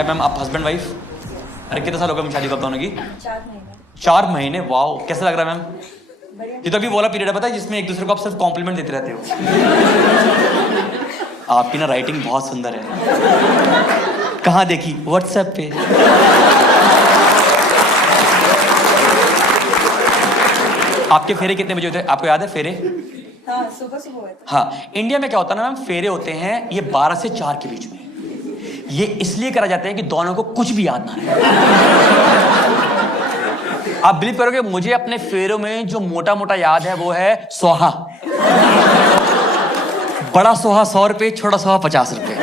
Hi ma'am, आप husband wife? अरे कितने साल हो गए शादी करता होने की? 4 महीने। 4 महीने? वाओ, कैसा लग रहा है मैम? ये तो अभी वो वाला पीरियड है पता है जिसमें एक दूसरे को आप सिर्फ कॉम्प्लीमेंट देते रहते हो। आपकी ना राइटिंग बहुत सुंदर है। कहाँ देखी? व्हाट्सएप पे। आपके फेरे कितने बजे होते हैं आपको याद है? फेरे हाँ, सुबह सुबह होता है। हाँ, इंडिया में क्या होता है ना मैम, फेरे होते हैं ये 12 से 4 के बीच में। ये इसलिए करा जाते हैं कि दोनों को कुछ भी याद ना रहे। आप बिलीव करोगे, मुझे अपने फेरों में जो मोटा मोटा याद है वो है सोहा। बड़ा सोहा 100 रुपए, छोटा सोहा 50 रुपए।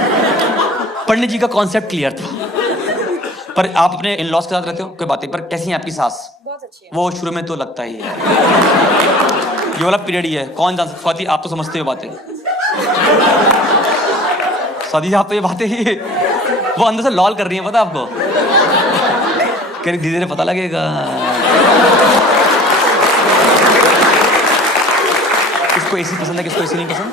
पंडित जी का कॉन्सेप्ट क्लियर था। पर आप अपने इन लॉज के साथ रहते हो, कोई बात नहीं, पर कैसी है आपकी सास? बहुत अच्छी है। वो शुरू में तो लगता ही है, ये वाला पीरियड ही है, कौन जान सकता। स्वाति आप तो समझते हो बातें। स्वाति आप तो ये बातें ही वो अंदर से लॉल कर रही है, पता आपको? कह रही धीरे धीरे पता लगेगा। किसको एसी पसंद है, किसको एसी नहीं पसंद?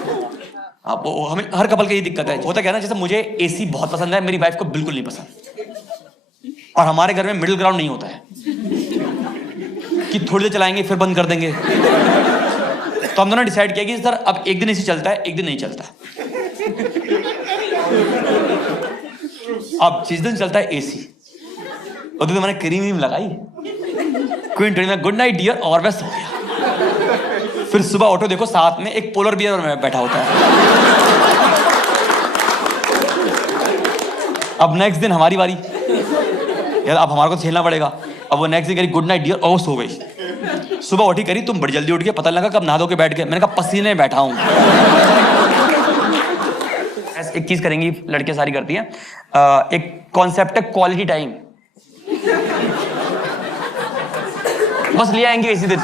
आप वो हमें हर कपल की ये दिक्कत है। होता क्या है ना, जैसे मुझे एसी बहुत पसंद है, मेरी वाइफ को बिल्कुल नहीं पसंद। और हमारे घर में मिडिल ग्राउंड नहीं होता है कि थोड़ी देर चलाएंगे फिर बंद कर देंगे। तो हम दोनों डिसाइड किया कि सर अब एक दिन एसी चलता है, एक दिन नहीं चलता। अब जिस दिन चलता है एसी, उस दिन मैंने क्रीम लगाई, क्विंटल में गुड नाइट डियर, और मैं सो गया। फिर सुबह ऑटो देखो, साथ में एक पोलर बियर में बैठा होता है। अब नेक्स्ट दिन हमारी बारी, यार अब हमारे को झेलना पड़ेगा। अब वो नेक्स्ट दिन करी गुड नाइट डियर, और वो सो गई। सुबह उठी करी, तुम बड़ी जल्दी उठ गए, पता लगा कब नहा धो के बैठ गए। मैंने कहा पसीने में बैठा हूं। एक चीज करेंगी लड़के सारी करती हैं, एक कॉन्सेप्ट है क्वालिटी टाइम। बस ले आएंगे इसी दिन।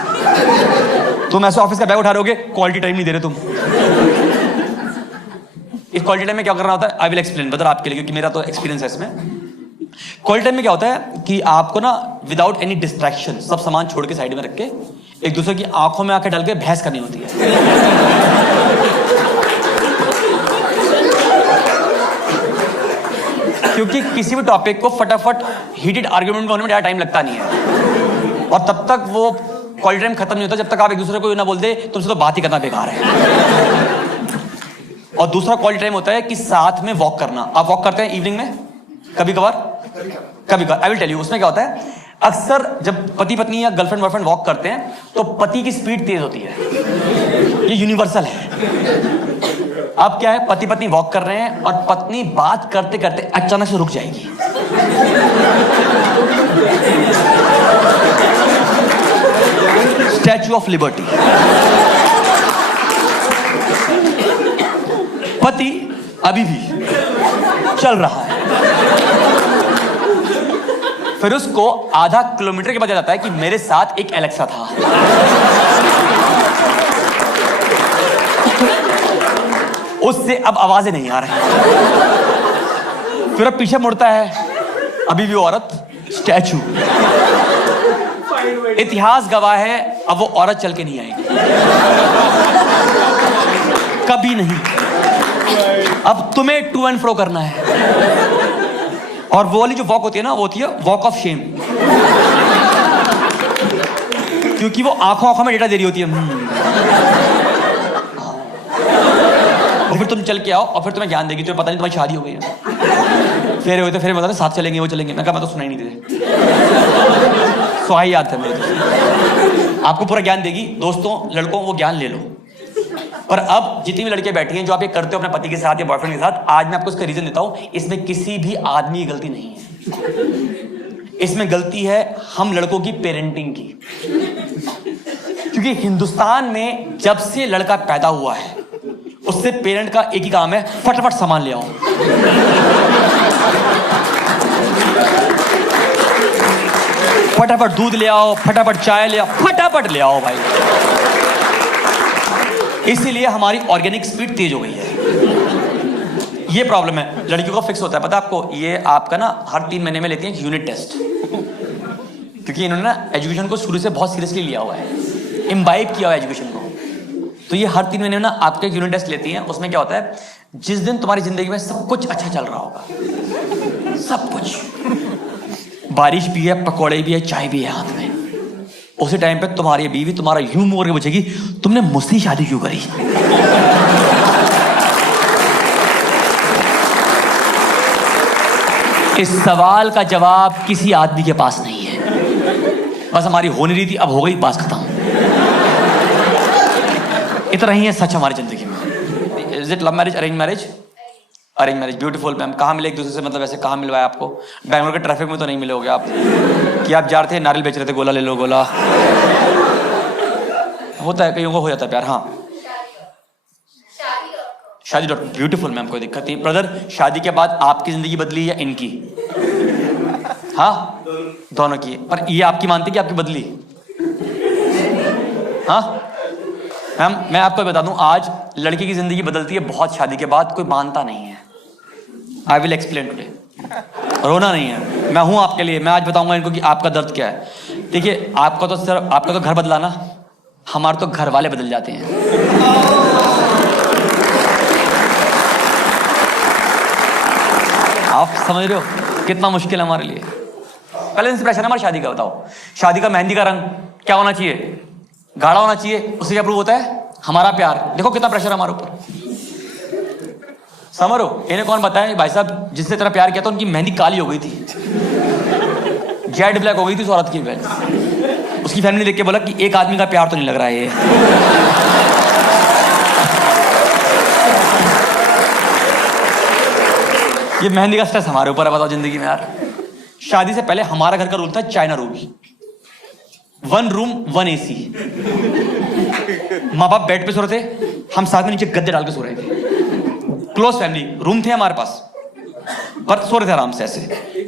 तुम ऐसे ऑफिस का बैग उठा रहे होगे, क्वालिटी टाइम नहीं दे रहे तुम। इस क्वालिटी टाइम में क्या करना होता है, आई विल एक्सप्लेन बता आपके लिए, क्योंकि मेरा तो एक्सपीरियंस है इसमें। क्वालिटी टाइम में क्या होता है कि आपको ना विदाउट एनी डिस्ट्रैक्शन सब सामान छोड़ के साइड में रख के एक दूसरे की आंखों में आके डाल के बहस करनी होती है। क्योंकि किसी भी टॉपिक को फटाफट हीटेड आर्गुमेंट में होने में ज़्यादा टाइम लगता नहीं है, और तब तक वो क्वालिटी टाइम खत्म नहीं होता जब तक आप एक दूसरे को ना बोल दे तुमसे तो बात ही करना बेकार है। और दूसरा क्वालिटी टाइम होता है कि साथ में वॉक करना। आप वॉक करते हैं इवनिंग में? कभी कभार, कभी कभार। आई विल टेल यू उसमें क्या होता है। अक्सर जब पति पत्नी या गर्लफ्रेंड बॉयफ्रेंड वॉक करते हैं तो पति की स्पीड तेज होती है, ये यूनिवर्सल है। अब क्या है, पति पत्नी वॉक कर रहे हैं और पत्नी बात करते करते अचानक से रुक जाएगी। Statue of liberty. पति अभी भी चल रहा है। फिर उसको आधा किलोमीटर के बाद जाता है कि मेरे साथ एक एलेक्सा था। उससे अब आवाजें नहीं आ रही। फिर अब पीछे मुड़ता है, अभी भी औरत स्टैचू। इतिहास गवाह है, अब वो औरत चल के नहीं आएगी, कभी नहीं। अब तुम्हें टू एंड फ्रो करना है। और वो वाली जो वॉक होती है ना, वो होती है वॉक ऑफ शेम, क्योंकि वो आंखों आंखों में डेटा दे रही होती है। और फिर तुम चल के आओ और फिर तुम्हें ज्ञान देगी, तुम्हें पता नहीं तुम्हारी शादी हो गई है। फेरे हुए थे, फिर बता साथ चलेंगे, वो चलेंगे। मैं कहा मैं तो सुनाई नहीं देते, सुहाई याद था मेरे तो। आपको पूरा ज्ञान देगी। दोस्तों लड़कों वो ज्ञान ले लो। और अब जितनी भी लड़कियां बैठी हैं जो आप ये करते हो अपने पति के साथ या बॉयफ्रेंड के साथ, आज मैं आपको इसका रीजन देता हूं। इसमें किसी भी आदमी की गलती नहीं है, इसमें गलती है हम लड़कों की पेरेंटिंग की। क्योंकि हिंदुस्तान में जब से लड़का पैदा हुआ है उससे पेरेंट का एक ही काम है, फटाफट सामान ले आओ। फटाफट दूध ले आओ, फटाफट चाय ले आओ, फटाफट ले आओ भाई। इसीलिए हमारी ऑर्गेनिक स्पीड तेज हो गई है। ये प्रॉब्लम है। लड़कियों का फिक्स होता है, पता है आपको? ये आपका ना हर 3 महीने में लेती हैं यूनिट टेस्ट, क्योंकि इन्होंने ना एजुकेशन को शुरू से बहुत सीरियसली लिया हुआ है, इम्बाइब किया हुआ है एजुकेशन को। तो ये हर 3 महीने में ना आपके एक यूनिट टेस्ट लेती हैं। उसमें क्या होता है, जिस दिन तुम्हारी जिंदगी में सब कुछ अच्छा चल रहा होगा, सब कुछ, बारिश भी है, पकौड़े भी है, चाय भी है हाथ में, उसी टाइम पे तुम्हारी बीवी तुम्हारा यूं मुंह करके पूछेगी तुमने मुझसे शादी क्यों करी। इस सवाल का जवाब किसी आदमी के पास नहीं है। बस हमारी हो नहीं रही थी, अब हो गई, बात खत्म। इतना ही है सच हमारी जिंदगी में। Is it love marriage, arrange marriage? Arrange marriage, beautiful ma'am. कहाँ मिले एक दूसरे से, मतलब ऐसे कहाँ मिलवाया आपको? बैंगलोर के ट्रैफिक में तो नहीं मिले होगे आप कि आप जा रहे थे नारियल बेच रहे थे, गोला ले लो गोला। होता है, कईयों को हो जाता है प्यार। हाँ, शादी डॉट ब्यूटीफुल मैम, कोई दिक्कत नहीं। ब्रदर, शादी के बाद आपकी जिंदगी बदली या इनकी? हाँ, दोनों की। पर ये आपकी मानती कि आपकी बदली? हाँ मैम, मैं आपको बता दूं, आज लड़की की जिंदगी बदलती है बहुत शादी के बाद, कोई मानता नहीं है। I will explain today. रोना नहीं है, मैं हूं आपके लिए। मैं आज बताऊंगा इनको कि आपका दर्द क्या है। देखिए, आपका तो सिर्फ आपका तो घर बदला ना, हमारे तो घर वाले बदल जाते हैं। आप समझ रहे हो कितना मुश्किल है हमारे लिए। पहले इंस्पिरेशन है हमारी शादी का। बताओ, शादी का मेहंदी का रंग क्या होना चाहिए? गाढ़ा होना चाहिए। उससे क्या प्रूव होता है? हमारा प्यार। देखो कितना प्रेशर है हमारे ऊपर। समझो, इन्हें कौन बताया भाई साहब जिससे तेरा प्यार किया था उनकी मेहंदी काली हो गई थी, जेड ब्लैक हो गई थी उस औरत की मेहंदी। उसकी फैमिली देख के बोला कि एक आदमी का प्यार तो नहीं लग रहा है ये मेहंदी का स्ट्रेस हमारे ऊपर है। बताओ जिंदगी में यार। शादी से पहले हमारा घर का रूल था चाइना रूल, 1 रूम 1 AC। माँ बाप बेड पे सो रहे थे, हम साथ में नीचे गद्दे डाल के सो रहे थे। क्लोज फैमिली, रूम थे हमारे पास, पर सो रहे थे आराम से ऐसे।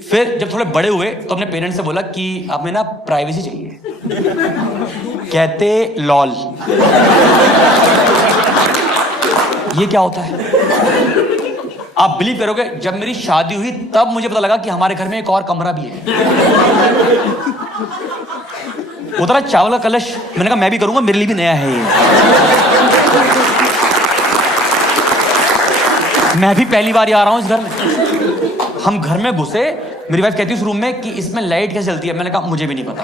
फिर जब थोड़े बड़े हुए तो अपने पेरेंट्स से बोला कि हमें ना प्राइवेसी चाहिए। कहते लॉल, ये क्या होता है? आप बिलीव करोगे, जब मेरी शादी हुई तब मुझे पता लगा कि हमारे घर में एक और कमरा भी है। उतरा चावल का कलश, मैंने कहा मैं भी करूंगा, मेरे लिए भी नया है ये। मैं भी पहली बार आ रहा हूं इस घर में। हम घर में घुसे, मेरी वाइफ कहती है उस रूम में कि इसमें लाइट कैसे जलती है? मैंने कहा मुझे भी नहीं पता।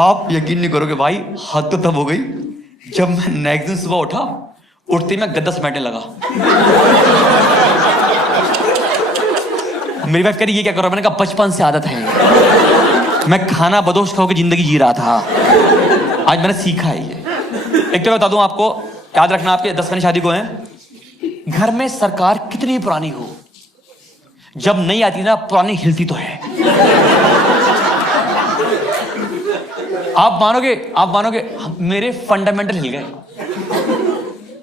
आप यकीन नहीं करोगे भाई, हद तो तब हो गई जब मैं नेक्स्ट दिन सुबह उठा, उठते मैं गद्दा समेटने लगा। मेरी वाइफ कह रही ये क्या कर रहा? मैंने कहा बचपन से आदत है, मैं खाना बदोश खा के जिंदगी जी रहा था, आज मैंने सीखा है ये। एक तो बता दूं आपको, याद रखना, आपके 10 महीने शादी को हैं, घर में सरकार कितनी पुरानी हो, जब नहीं आती ना पुरानी हिलती तो है। आप मानोगे मेरे फंडामेंटल हिल गए।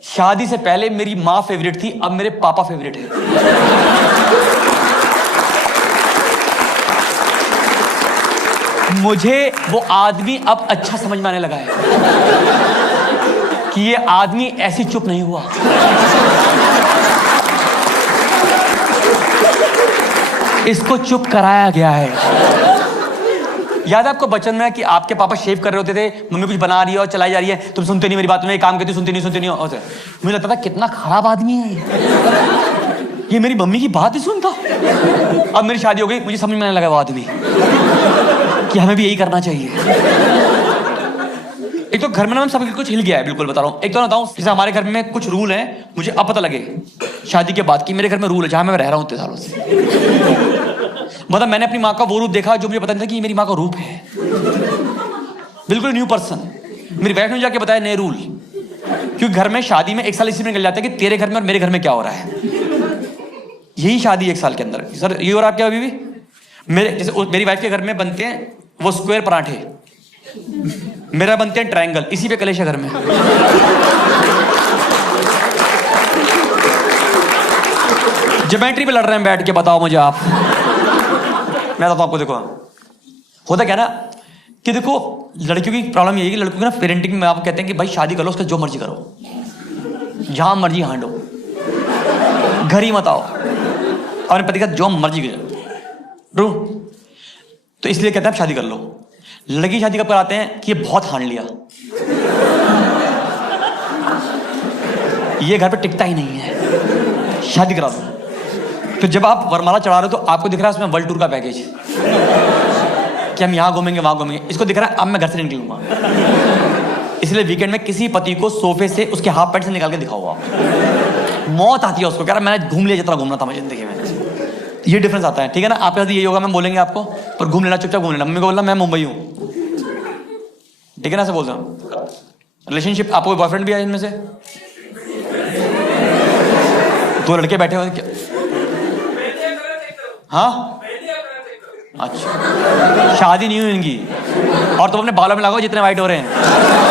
शादी से पहले मेरी माँ फेवरेट थी, अब मेरे पापा फेवरेट है। मुझे वो आदमी अब अच्छा समझ में आने लगा है कि ये आदमी ऐसी चुप नहीं हुआ। इसको चुप कराया गया है। याद है आपको बचपन में कि आपके पापा शेव कर रहे होते थे, मम्मी कुछ बना रही है और चलाई जा रही है, तुम सुनते नहीं मेरी बात, में काम करती सुनती नहीं होते। मुझे लगता था कितना खराब आदमी है ये मेरी मम्मी की बात ही सुनता। अब मेरी शादी हो गई, मुझे समझ में आने लगा वो आदमी कि हमें भी यही करना चाहिए। एक तो घर में ना सब कुछ हिल गया है, बिल्कुल बता रहा हूँ। एक तो बताऊँ, जैसे हमारे घर में कुछ रूल हैं, मुझे अब पता लगे शादी के बाद कि मेरे घर में रूल है, जहां मैं रह रहा हूँ इतने सालों से। मतलब मैंने अपनी माँ का वो रूप देखा जो मुझे पता नहीं था कि ये मेरी माँ का रूप है। बिल्कुल न्यू पर्सन। मेरी वाइफ ने जाके बताया नए रूल, क्योंकि घर में शादी में 1 साल इसी में निकल जाता है कि तेरे घर में और मेरे घर में क्या हो रहा है। यही शादी 1 साल के अंदर। सर ये और आप क्या अभी भी मेरे जैसे मेरी वाइफ के घर में बनते हैं वो स्क्वायर पराठे, मेरा बनते हैं ट्रायंगल, इसी पे कलेश है घर में। ज्योमेट्री पे लड़ रहे हैं बैठ के, बताओ मुझे आप। मैं बताता हूं आपको, देखो होता क्या ना कि देखो लड़कियों की प्रॉब्लम यही है कि लड़कों की ना पेरेंटिंग में आप कहते हैं कि भाई शादी कर लो, उसका जो मर्जी करो, जहां मर्जी हांडो, घर ही मत आओ, अपने पति का जो मर्जी करो। तो इसलिए कहते हैं आप शादी कर लो। लड़की शादी कब कराते हैं कि ये बहुत हांड लिया, ये घर पे टिकता ही नहीं है, शादी करा दो। तो जब आप वरमाला चढ़ा रहे हो तो आपको दिख रहा है उसमें वर्ल्ड टूर का पैकेज कि हम यहाँ घूमेंगे वहाँ घूमेंगे, इसको दिख रहा है अब मैं घर से नहीं निकलूंगा। इसलिए वीकेंड में किसी पति को सोफे से उसके हाफ पैंट से निकाल के दिखाओ आप, मौत आती है उसको, कह रहा मैंने घूम लिया जितना घूमना था मैं जिंदगी में। ये डिफरेंस आता है, ठीक है ना। आपके साथ यही होगा, मैं बोलेंगे आपको पर घूम लेना, चुपचाप घूम लेना। मम्मी को बोलना मैं मुंबई हूँ, ठीक है ना, ऐसे बोलता हूँ। रिलेशनशिप, आपको बॉयफ्रेंड भी है इनमें से? दो लड़के बैठे हुए क्या? हाँ अच्छा, शादी नहीं हुई इनकी, और तुम अपने बालों में लगाओ जितने वाइट हो रहे हैं।